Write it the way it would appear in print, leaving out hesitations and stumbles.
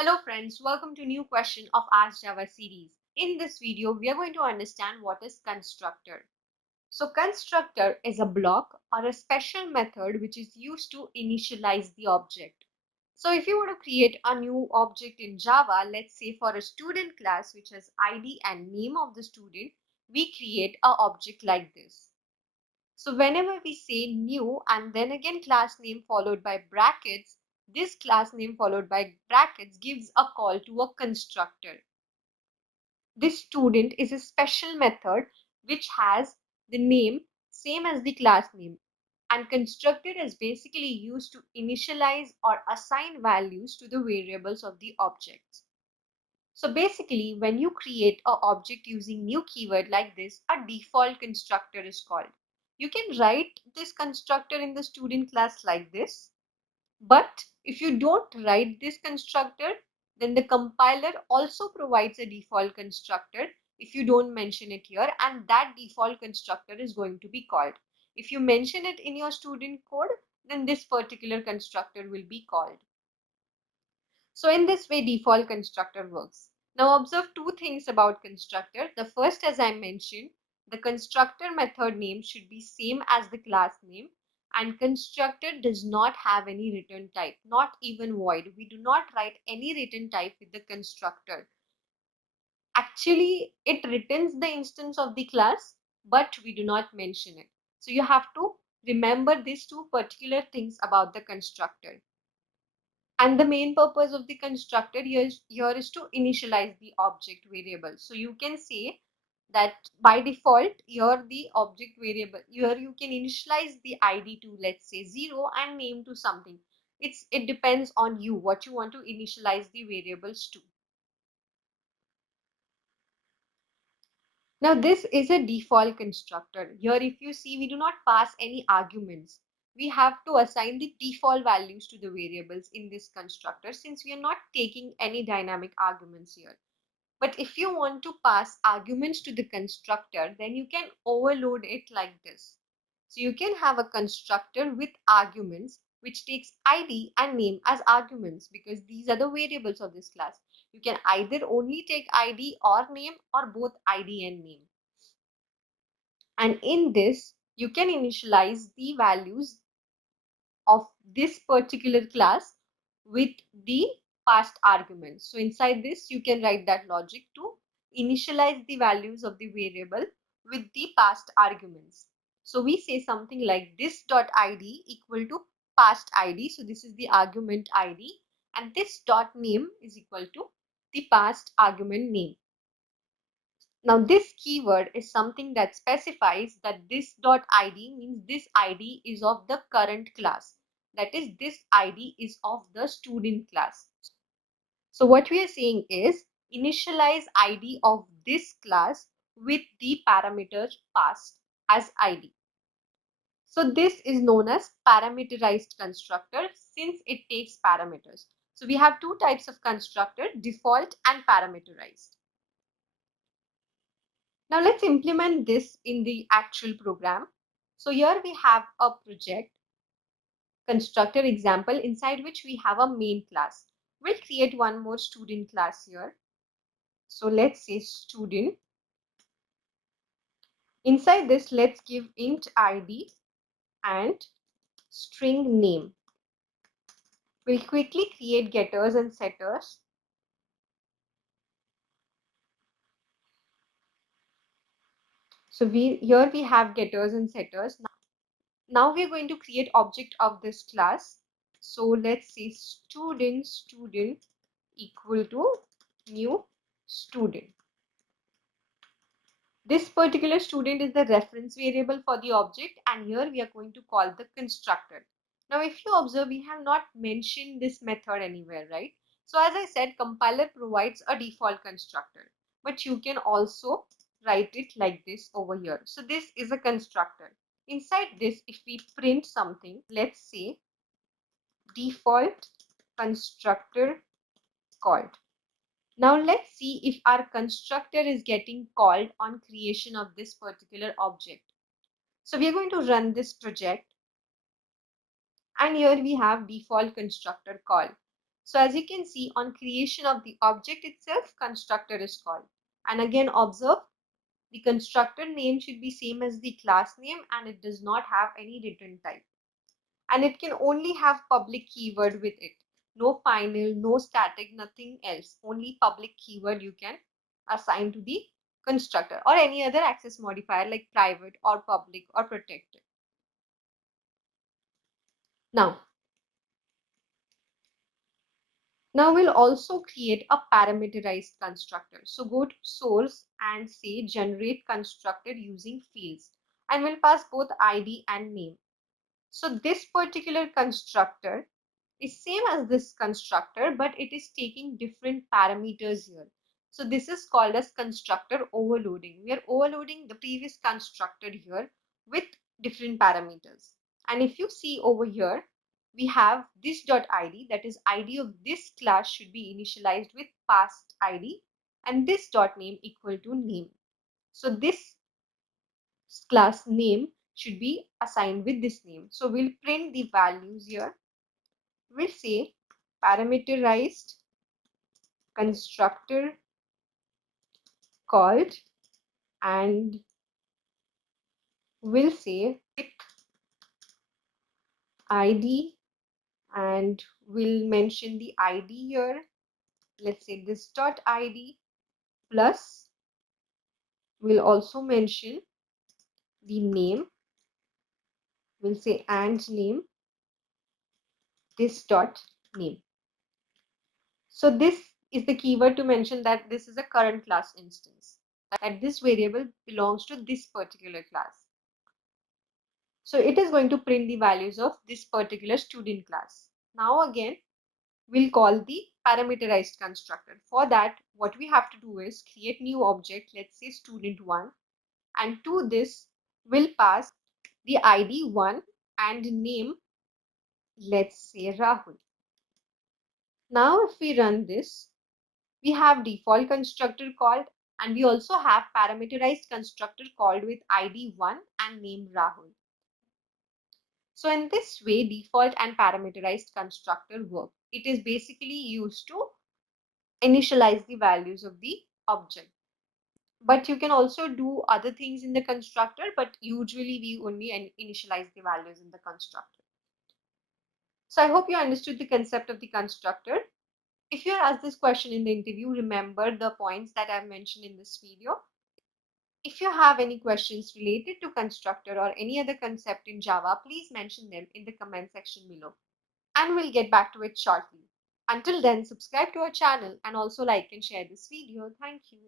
Hello friends, welcome to new question of Ask Java series. In this video, we are going to understand what is constructor. So constructor is a block or a special method which is used to initialize the object. So if you want to create a new object in Java, let's say for a student class which has ID and name of the student, we create a object like this. So whenever we say new and then again class name followed by brackets, this class name followed by brackets gives a call to a constructor. This student is a special method which has the name same as the class name, and constructor is basically used to initialize or assign values to the variables of the objects. So basically, when you create an object using new keyword like this, a default constructor is called. You can write this constructor in the student class like this. But if you don't write this constructor, then the compiler also provides a default constructor if you don't mention it here, and that default constructor is going to be called. If you mention it in your student code, then this particular constructor will be called. So in this way, default constructor works. Now observe two things about constructor. The first, as I mentioned, the constructor method name should be same as the class name, and constructor does not have any return type, not even void. We do not write any return type with the constructor. Actually, it returns the instance of the class, but we do not mention it. So you have to remember these two particular things about the constructor. And the main purpose of the constructor here is to initialize the object variable. So you can say that by default, here the object variable, here you can initialize the ID to, let's say, 0 and name to something. It depends on you what you want to initialize the variables to. Now this is a default constructor. Here if you see, we do not pass any arguments. We have to assign the default values to the variables in this constructor since we are not taking any dynamic arguments here. But if you want to pass arguments to the constructor, then you can overload it like this. So you can have a constructor with arguments which takes ID and name as arguments because these are the variables of this class. You can either only take ID or name or both ID and name. And in this, you can initialize the values of this particular class with the past arguments. So inside this, you can write that logic to initialize the values of the variable with the past arguments. So we say something like this dot id equal to past id. So this is the argument id, and this dot name is equal to the past argument name. Now this keyword is something that specifies that this dot id means this id is of the current class. That is, this id is of the student class. So what we are saying is initialize id of this class with the parameter passed as id. So this is known as parameterized constructor since it takes parameters. So we have two types of constructor, default and parameterized. Now let's implement this in the actual program. So here we have a project constructor example inside which we have a main class. We'll create one more student class here. So let's say student. Inside this, let's give int id and string name. We'll quickly create getters and setters. So here we have getters and setters. Now we're going to create object of this class. So let's say student equal to new student. This particular student is the reference variable for the object, and here we are going to call the constructor. Now if you observe, we have not mentioned this method anywhere, right? So as I said, compiler provides a default constructor, but you can also write it like this over here. So this is a constructor. Inside this, if we print something, let's say default constructor called. Now let's see if our constructor is getting called on creation of this particular object. So we are going to run this project, and here we have default constructor call. So as you can see, on creation of the object itself, constructor is called. And again, observe, the constructor name should be same as the class name and it does not have any return type. And it can only have public keyword with it. No final, no static, nothing else. Only public keyword you can assign to the constructor or any other access modifier like private or public or protected. Now we'll also create a parameterized constructor. So go to source and say generate constructor using fields, and we'll pass both ID and name. So this particular constructor is same as this constructor, but it is taking different parameters here. So this is called as constructor overloading. We are overloading the previous constructor here with different parameters. And if you see over here, we have this dot id, that is id of this class should be initialized with past id, and this dot name equal to name. So this class name should be assigned with this name. So we'll print the values here. We'll say parameterized constructor called, and we'll say with id, and we'll mention the id here. Let's say this dot id, plus we'll also mention the name. We'll say and name, this dot name. So this is the keyword to mention that this is a current class instance, that this variable belongs to this particular class. So it is going to print the values of this particular student class. Now again, we'll call the parameterized constructor. For that, what we have to do is create new object, let's say student1, and to this we'll pass the id 1 and name, let's say Rahul. Now if we run this, we have default constructor called, and we also have parameterized constructor called with id 1 and name Rahul. So in this way, default and parameterized constructor work. It is basically used to initialize the values of the object. But you can also do other things in the constructor, but usually we only initialize the values in the constructor. So I hope you understood the concept of the constructor. If you're asked this question in the interview, remember the points that I've mentioned in this video. If you have any questions related to constructor or any other concept in Java, please mention them in the comment section below, and we'll get back to it shortly. Until then, subscribe to our channel and also like and share this video. Thank you.